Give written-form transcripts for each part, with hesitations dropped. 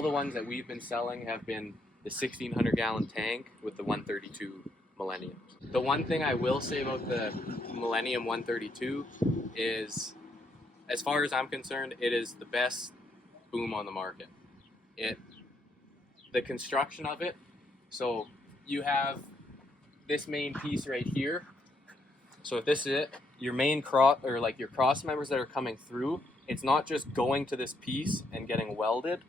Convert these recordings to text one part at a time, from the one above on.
all the ones that we've been selling have been the 1,600 gallon tank with the 132 Millenniums. The one thing I will say about the Millennium 132 is, as far as I'm concerned, it is the best boom on the market. The construction of it, so you have this main piece right here. So if this is it, your main your cross members that are coming through, it's not just going to this piece and getting welded.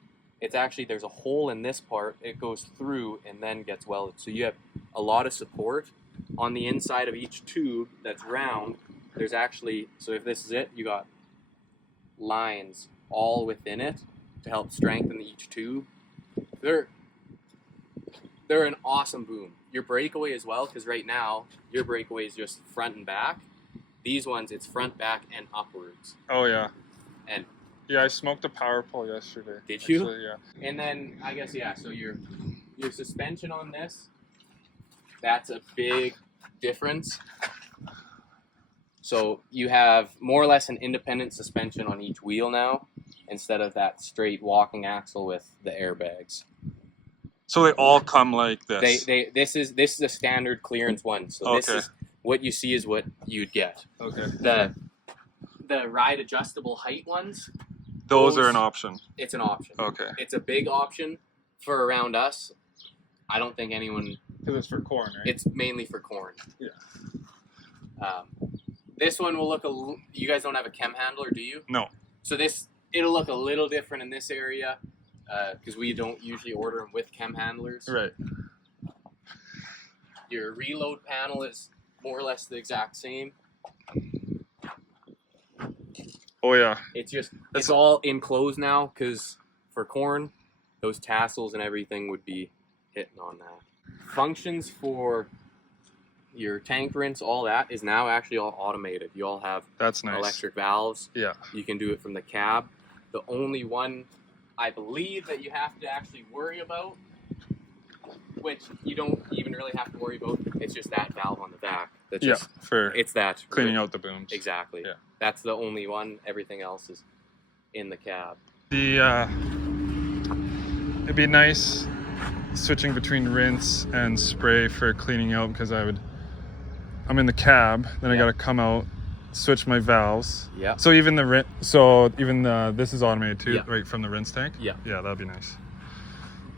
It's actually, there's a hole in this part, it goes through and then gets welded. So you have a lot of support on the inside of each tube that's round. There's actually, so if this is it, you got lines all within it to help strengthen each tube. They're an awesome boom. Your breakaway as well, because right now your breakaway is just front and back. These ones, it's front, back, and upwards. Oh yeah. And yeah, I smoked a power pole yesterday. Did you? Actually, yeah. And then I guess, yeah, so your suspension on this, that's a big difference. So you have more or less an independent suspension on each wheel now, instead of that straight walking axle with the airbags. So they all come like this. This is a standard clearance one. So this is what you see is what you'd get. Okay. The ride adjustable height ones, those are an option. It's an option. Okay. It's a big option for around us. I don't think anyone. Because it's for corn, right? It's mainly for corn. Yeah. This one will look you guys don't have a chem handler, do you? No. So it'll look a little different in this area because we don't usually order them with chem handlers. Right. Your reload panel is more or less the exact same. Oh yeah. It's all enclosed now because for corn, those tassels and everything would be hitting on that. Functions for your tank rinse, all that is now actually all automated. You all have That's nice. electric valves. Yeah. You can do it from the cab. The only one I believe that you have to actually worry about, which you don't even really have to worry about, it's just that valve on the back. That's just, it's that cleaning out the booms. Exactly. Yeah. That's the only one. Everything else is in the cab. It'd be nice switching between rinse and spray for cleaning out, because I'm in the cab, then I got to come out, switch my valves. Yeah. So even this is automated too, right from the rinse tank? Yeah. Yeah, that'd be nice.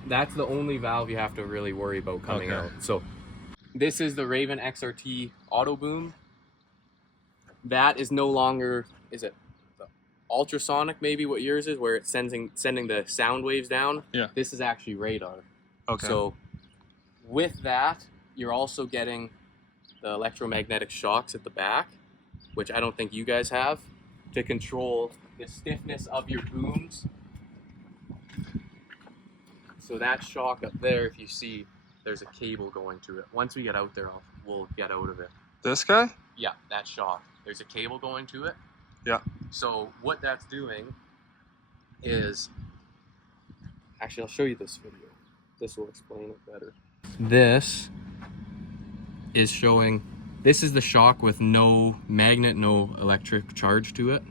That's the only valve you have to really worry about coming out. So this is the Raven XRT Auto Boom. That is no longer, is it the ultrasonic maybe what yours is, where it's sending the sound waves down? Yeah. This is actually radar. Okay. So with that, you're also getting the electromagnetic shocks at the back, which I don't think you guys have, to control the stiffness of your booms. So that shock up there, if you see, there's a cable going to it. Once we get out there, we'll get out of it. This guy? Yeah, that shock. There's a cable going to it. Yeah. So what that's doing is, actually I'll show you this video. This will explain it better. This is showing, this is the shock with no magnet, no electric charge to it.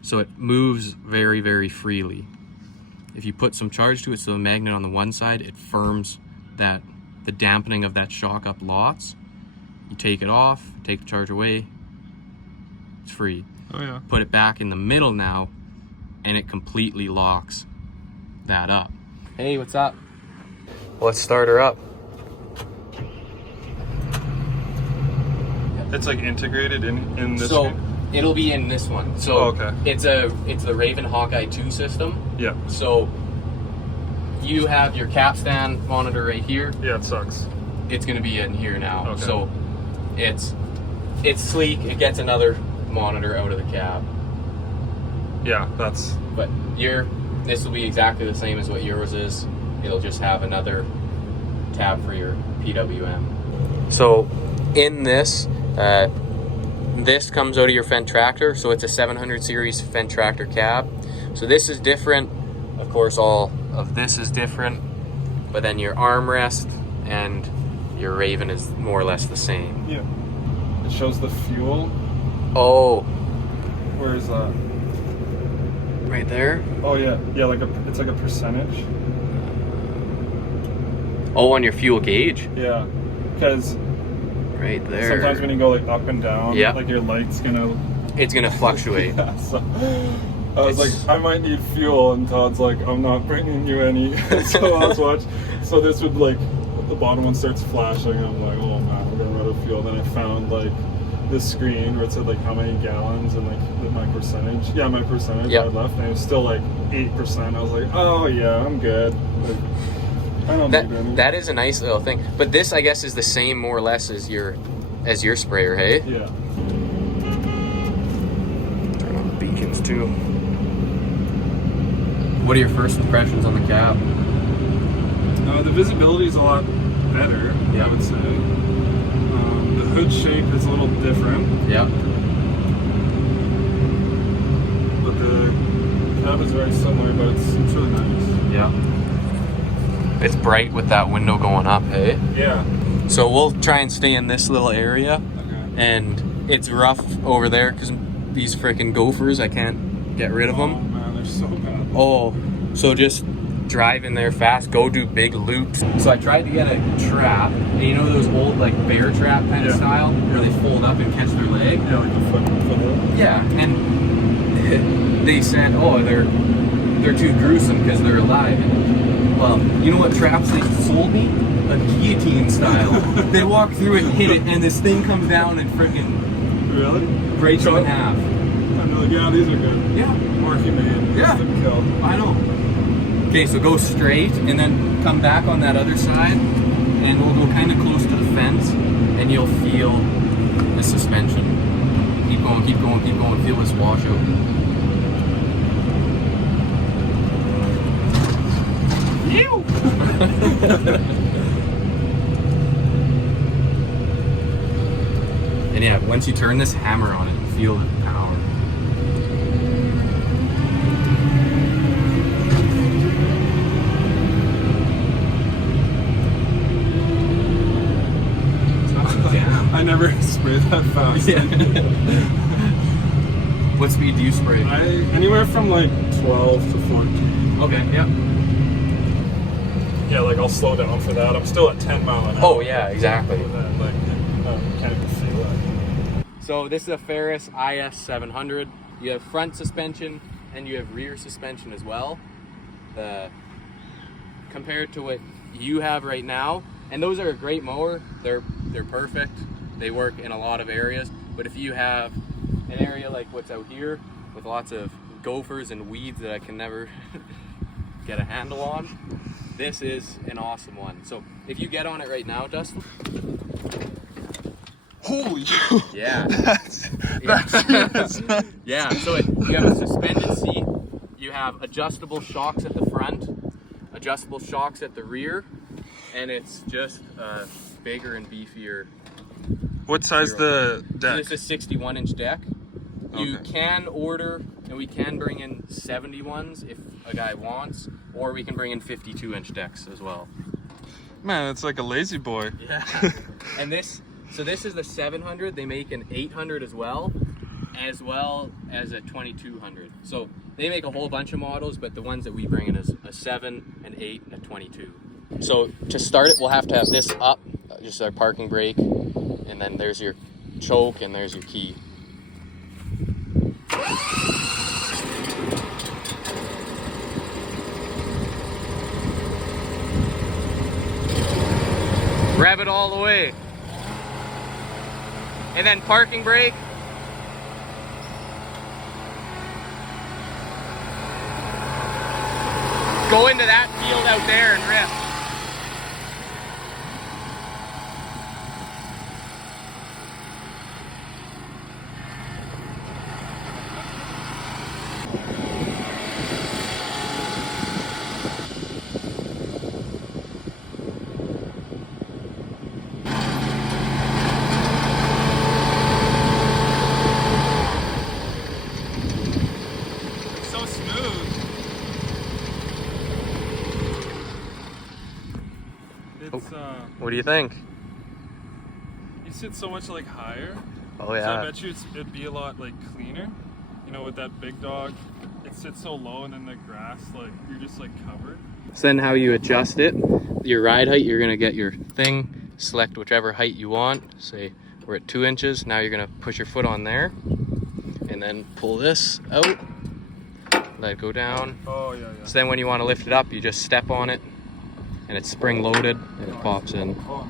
So it moves very, very freely. If you put some charge to it, so the magnet on the one side, it firms the dampening of that shock up lots. You take it off, take the charge away, it's free. Oh yeah. Put it back in the middle now, and it completely locks that up. Hey, what's up? Let's start her up. It's like integrated in this So one? it'll be in this one. So it's the Raven Hawkeye 2 system. Yeah. So you have your capstan monitor right here. Yeah, it sucks. It's gonna be in here now. Okay. So it's sleek. It gets another monitor out of the cab. Yeah, but this will be exactly the same as what yours is. It'll just have another tab for your PWM. So in this, this comes out of your Fendt tractor. So it's a 700 series Fendt tractor cab. So this is different. Of course, all of this is different, but then your armrest and your Raven is more or less the same. Yeah. It shows the fuel. Oh. Where's that? Right there. Oh yeah, yeah, it's like a percentage. Oh, on your fuel gauge? Yeah, because right there. sometimes when you go like up and down, yeah, like your light's gonna... It's gonna fluctuate. Yeah, so I was like, I might need fuel, and Todd's like, I'm not bringing you any. So I was watching. So this would like, the bottom one starts flashing, and I'm like, oh man, we're gonna run out of fuel. Then I found like this screen where it said like how many gallons and like my percentage. Yeah, my percentage I left, and it was still like 8%. I was like, oh yeah, I'm good. Like, I don't need any. That is a nice little thing. But this, I guess, is the same more or less as your sprayer, hey? Yeah. Turn on the beacons too. What are your first impressions on the cab? The visibility is a lot better, I would say. The hood shape is a little different. Yeah. But the cab is very similar, but it's really nice. Yeah. It's bright with that window going up, hey? Yeah. So we'll try and stay in this little area. Okay. And it's rough over there because these freaking gophers, I can't get rid of them. Oh man, they're so bad. Oh, so just drive in there fast, go do big loops. So I tried to get a trap, and you know those old like bear trap kind of style, where they fold up and catch their leg? Yeah, like the foot. Yeah, and they said, oh, they're too gruesome because they're alive. And, well, you know what traps they sold me? A guillotine style. They walk through it, hit it, and this thing comes down and freaking breaks them in half. I'm like, yeah, these are good. Yeah. More humane. Yeah. Kill. I know. Okay, so go straight and then come back on that other side, and we'll go kind of close to the fence, and you'll feel the suspension. Keep going, keep going, keep going. Feel this washout. Ew! And yeah, once you turn this hammer on it, you feel the power. I never spray that fast. Yeah. What speed do you spray? Anywhere from like 12 to 14. Okay, yeah. Yeah, like I'll slow down for that. I'm still at 10 mile an hour. Oh yeah, exactly. Then, like, can't even feel it. So this is a Ferris IS 700. You have front suspension and you have rear suspension as well. Compared to what you have right now, and those are a great mower. They're perfect. They work in a lot of areas. But if you have an area like what's out here with lots of gophers and weeds that I can never get a handle on, this is an awesome one. So if you get on it right now, Dustin. Holy! Yeah. That's yeah. So you have a suspended seat. You have adjustable shocks at the front, adjustable shocks at the rear, and it's just bigger and beefier. What size the deck? So this is 61-inch deck. You can order, and we can bring in 71s if a guy wants, or we can bring in 52-inch decks as well. Man, it's like a lazy boy. Yeah. And this is the 700. They make an 800 as well as a 2200. So they make a whole bunch of models, but the ones that we bring in is a 7, an 8, and a 22. So to start it, we'll have to have this up, just our parking brake, and then there's your choke and there's your key. Rev it all the way. And then parking brake. Go into that field out there and rip. What do you think? You sit so much like higher. Oh So yeah. I bet you it'd be a lot like cleaner. You know, with that big dog, it sits so low and in the grass, like you're just like covered. So then how you adjust it, your ride height, you're gonna get your thing, select whichever height you want. Say we're at 2 inches. Now you're gonna push your foot on there and then pull this out, let it go down. Oh, yeah, yeah. So then when you wanna lift it up, you just step on it and it's spring loaded and it pops in. Oh,